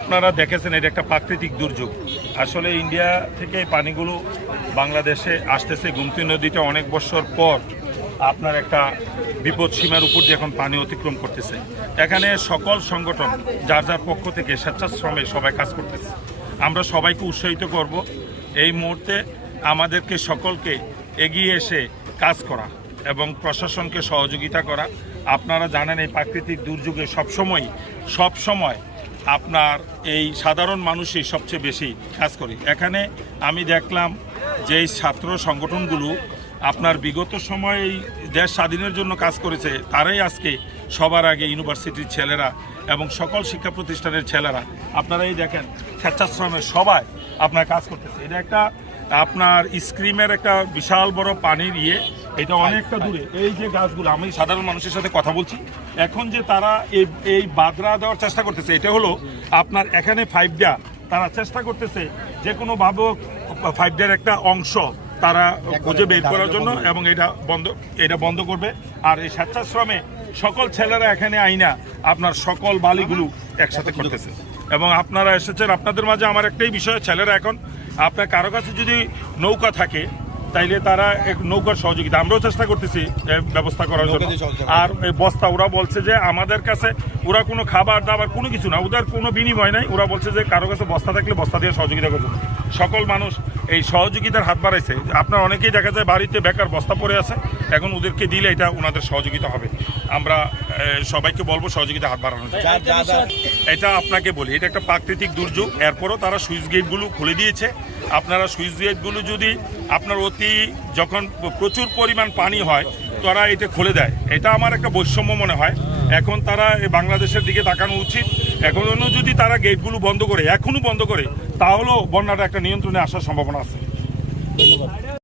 আপনারা দেখেছেন এটা একটা প্রাকৃতিক দুর্যোগ। আসলে ইন্ডিয়া থেকে পানিগুলো বাংলাদেশে আসতেছে। গোমতী নদীটা অনেক বছর পর আপনার একটা বিপদ সীমার উপর দিয়ে এখন পানি অতিক্রম করতেছে। এখানে সকল সংগঠন যার যার পক্ষ থেকে স্বেচ্ছাশ্রমে সবাই কাজ করতেছে। আমরা সবাইকে উৎসাহিত করব এই মুহূর্তে আমাদেরকে সকলকে এগিয়ে এসে কাজ করা এবং প্রশাসনকে সহযোগিতা করা। আপনারা জানেন এই প্রাকৃতিক দুর্যোগে সবসময় আপনার এই সাধারণ মানুষই সবচেয়ে বেশি কাজ করে। এখানে আমি দেখলাম যে এই ছাত্র সংগঠনগুলো আপনার বিগত সময়ে এই দেশ স্বাধীনের জন্য কাজ করেছে, তারাই আজকে সবার আগে ইউনিভার্সিটির ছেলেরা এবং সকল শিক্ষা প্রতিষ্ঠানের ছেলেরা আপনারা এই দেখেন স্বেচ্ছাশ্রমে সবাই আপনার কাজ করতেছে। এটা একটা আপনার স্ক্রিমের একটা বিশাল বড় পানির এটা অনেকটা দূরে। এই যে গাছগুলো, আমি সাধারণ মানুষের সাথে কথা বলছি, এখন যে তারা এই বাদরা দেওয়ার চেষ্টা করতেছে, এটা হলো আপনার এখানে 5ডা তারা চেষ্টা করতেছে যে কোনোভাবে 5ডার একটা অংশ তারা খুঁজে বের করার জন্য এবং এটা বন্ধ করবে। আর এই স্বেচ্ছাশ্রমে সকল ছেলেরা এখানে আইনা আপনার সকল বালিগুলো একসাথে করতেছে এবং আপনারা এসেছেন। আপনাদের মাঝে আমার একটাই বিষয়, ছেলেরা এখন আপনার কারো কাছে যদি নৌকা থাকে তাইলে তারা এক নৌকার সহযোগিতা আমরাও চেষ্টা করতেছি ব্যবস্থা করার জন্য। আর বস্তা ওরা বলছে যে আমাদের কাছে ওরা কোনো খাবার দাবার কোনো কিছু না, ওদের কোনো বিনিময় নাই। ওরা বলছে যে কারো কাছে বস্তা থাকলে বস্তা দিয়ে সহযোগিতা করবে। সকল মানুষ এই সহযোগিতার হাত বাড়াইছে। আপনার অনেকেই দেখা যায় বাড়িতে বেকার বস্তা পড়ে আছে, এখন ওদেরকে দিলে এটা ওনাদের সহযোগিতা হবে। আমরা সবাইকে বলবো সহযোগিতা হাত বাড়ানো। এটা আপনাকে বলি, এটা একটা প্রাকৃতিক দুর্যোগ। এরপরও তারা সুইচ গেটগুলো খুলে দিয়েছে। আপনারা সুইচ গেটগুলো যদি আপনার যখন প্রচুর পরিমাণ পানি হয় তারা এটা খুলে দেয়। এটা আমার একটা বৈষম্য মনে হয়। এখন তারা বাংলাদেশের দিকে তাকানো উচিত। এখনও যদি তারা গেটগুলো বন্ধ করে তাহলেও বন্যাটা একটা নিয়ন্ত্রণে আসার সম্ভাবনা আছে। ধন্যবাদ।